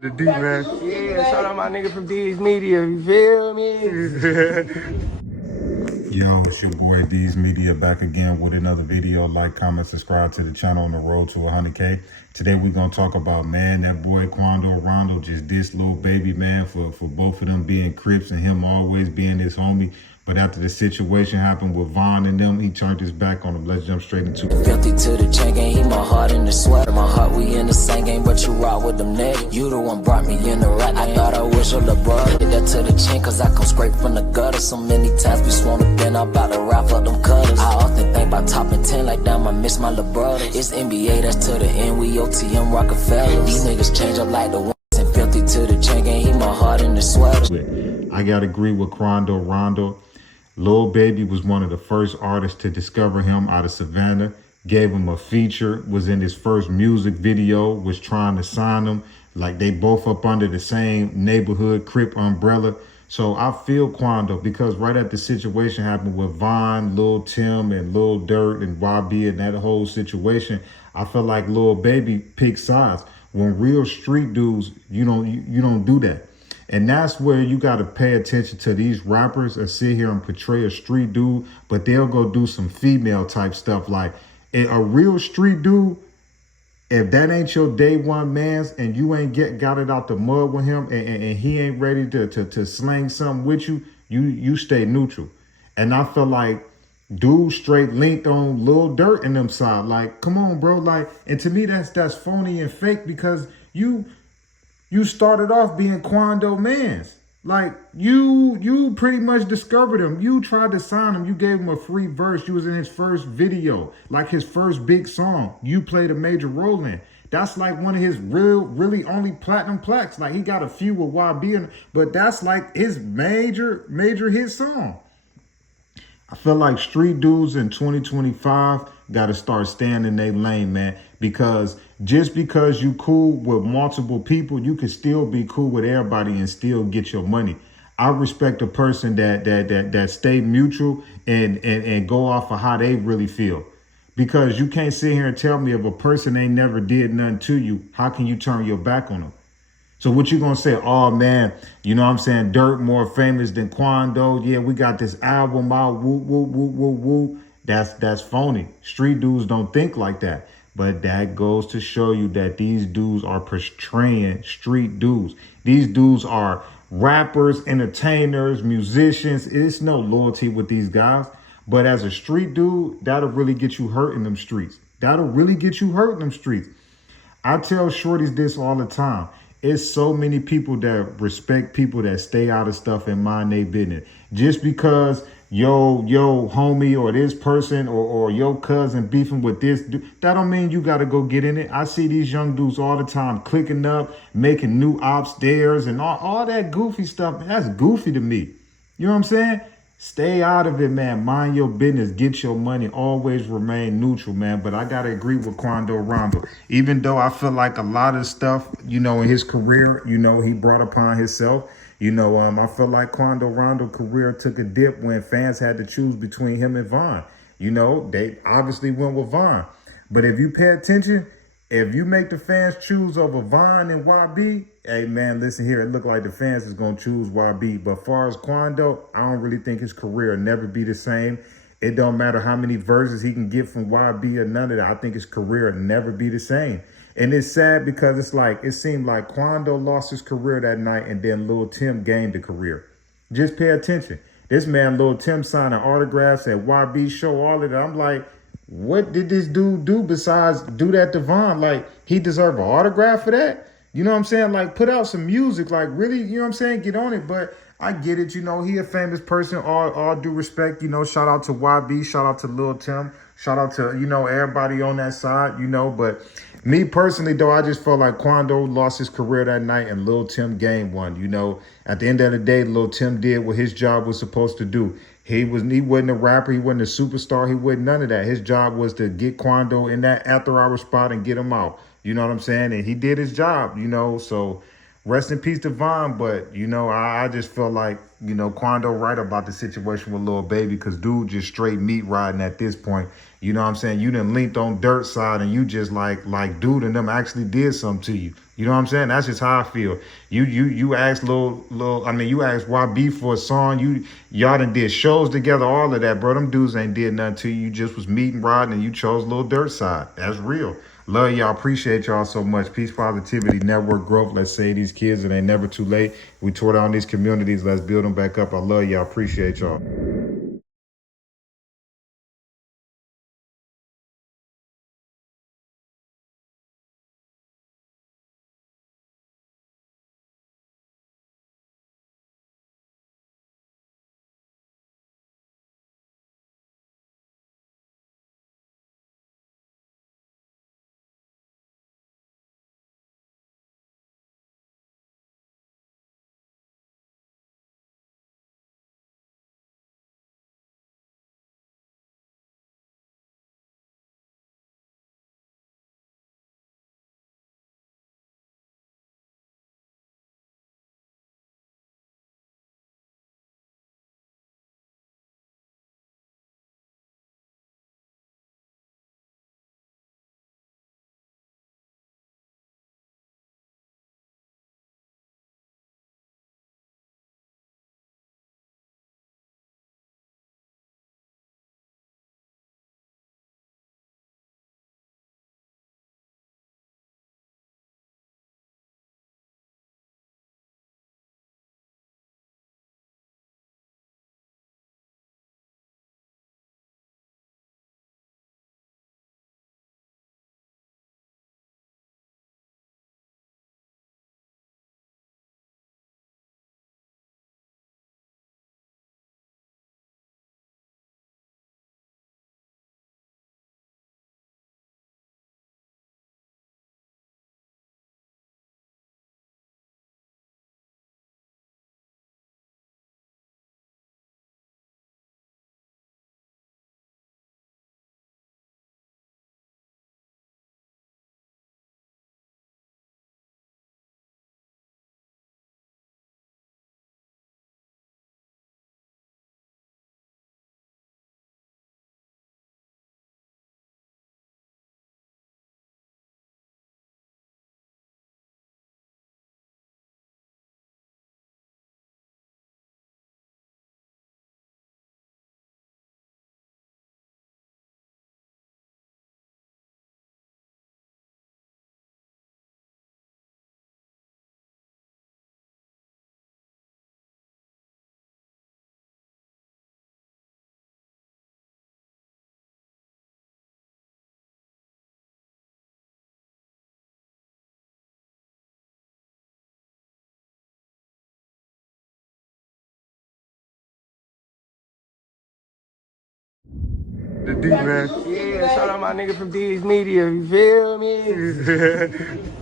The D, man. Yeah, shout out my nigga from D's Media, you feel me? Yo, it's your boy D's Media back again with another video. Like, comment, subscribe to the channel on the road to 100K. Today we're gonna talk about, man, that boy Quando Rondo just dissed Lil Baby, man, for both of them being Crips and him always being his homie. But after the situation happened with Von and them, he turned his back on them. Let's jump straight into it. Filthy to the chain gang, he my heart in the sweater. My heart, we in the same game, but you rock with them niggas. You the one brought me in the right. I thought I was your little brother. Hit that to the chain, cause I come straight from the gutter. So many times we sworn to been up out the rap for them cutters. I often think about topping 10 like damn, I miss my little brother. It's NBA, that's to the end, we OTM Rockefeller. These niggas change up like the ones and filthy to the chain gang, he my heart in the sweater. I gotta agree with Quando Rondo. Lil Baby was one of the first artists to discover him out of Savannah, gave him a feature, was in his first music video, was trying to sign him. Like, they both up under the same neighborhood Crip umbrella. So I feel Quando, because right at the situation happened with Von, Lil Tim, and Lil Durk and YB and that whole situation, I felt like Lil Baby picked sides. When real street dudes, you don't do that. And that's where you got to pay attention to these rappers and sit here and portray a street dude, but they'll go do some female type stuff. Like, a real street dude, if that ain't your day one mans and you ain't got it out the mud with him and he ain't ready to slang something with you, you stay neutral. And I feel like dude straight linked on Lil Durk and them side. Like, come on, bro. Like, and to me, that's phony and fake, because you started off being Quando mans. Like, you pretty much discovered him. You tried to sign him. You gave him a free verse. You was in his first video, like his first big song. You played a major role in. That's like one of his really only platinum plaques. Like, he got a few with YB, but that's like his major hit song. I feel like street dudes in 2025 got to start staying in their lane, man, because just because you cool with multiple people, you can still be cool with everybody and still get your money. I respect a person that stay mutual and go off of how they really feel, because you can't sit here and tell me if a person ain't never did nothing to you, how can you turn your back on them? So what you gonna say? Oh man, you know what I'm saying, Durk more famous than Quando. Yeah, we got this album out. Woo, woo, woo, woo, woo. That's phony. Street dudes don't think like that. But that goes to show you that these dudes are portraying street dudes. These dudes are rappers, entertainers, musicians. It's no loyalty with these guys. But as a street dude, that'll really get you hurt in them streets. That'll really get you hurt in them streets. I tell shorties this all the time. It's so many people that respect people that stay out of stuff and mind their business. Just because yo homie or this person or your cousin beefing with this dude, that don't mean you got to go get in it. I see these young dudes all the time clicking up, making new ops theirs and all that goofy stuff. That's goofy to me. You know what I'm saying? Stay out of it, man. Mind your business. Get your money. Always remain neutral, man. But I got to agree with Quando Rondo. Even though I feel like a lot of stuff, in his career, he brought upon himself. I feel like Quando Rondo career took a dip when fans had to choose between him and Von. They obviously went with Von. But if you pay attention, if you make the fans choose over Von and YB, hey, man, listen here. It looked like the fans is going to choose YB. But as far as Quando, I don't really think his career will never be the same. It don't matter how many verses he can get from YB or none of that. I think his career will never be the same. And it's sad because it seemed like Quando lost his career that night and then Lil Tim gained the career. Just pay attention. This man, Lil Tim, signing autographs at YB show, all of that. I'm like, what did this dude do besides do that to Von? Like, he deserve an autograph for that? You know what I'm saying? Like, put out some music. Like, really, you know what I'm saying? Get on it. But I get it. He a famous person. All due respect. Shout out to YB. Shout out to Lil Tim. Shout out to, everybody on that side, But me personally, though, I just felt like Quando lost his career that night and Lil Tim gained one. At the end of the day, Lil Tim did what his job was supposed to do. He wasn't a rapper. He wasn't a superstar. He wasn't none of that. His job was to get Quando in that after-hour spot and get him out. You know what I'm saying? And he did his job, So rest in peace to Von. But, I just felt like, Quando right about the situation with Lil Baby, because dude just straight meat riding at this point. You know what I'm saying? You done linked on Durk's side and you just like dude and them actually did something to you. You know what I'm saying? That's just how I feel. You asked you asked YB for a song. Y'all done did shows together, all of that, bro. Them dudes ain't did nothing to you. You just was meeting Rod and you chose Lil Durk side. That's real. Love y'all. Appreciate y'all so much. Peace, positivity, network growth. Let's save these kids. It ain't never too late. We tore down these communities. Let's build them back up. I love y'all. Appreciate y'all. Yeah, shout out my nigga from D's Media, you feel me?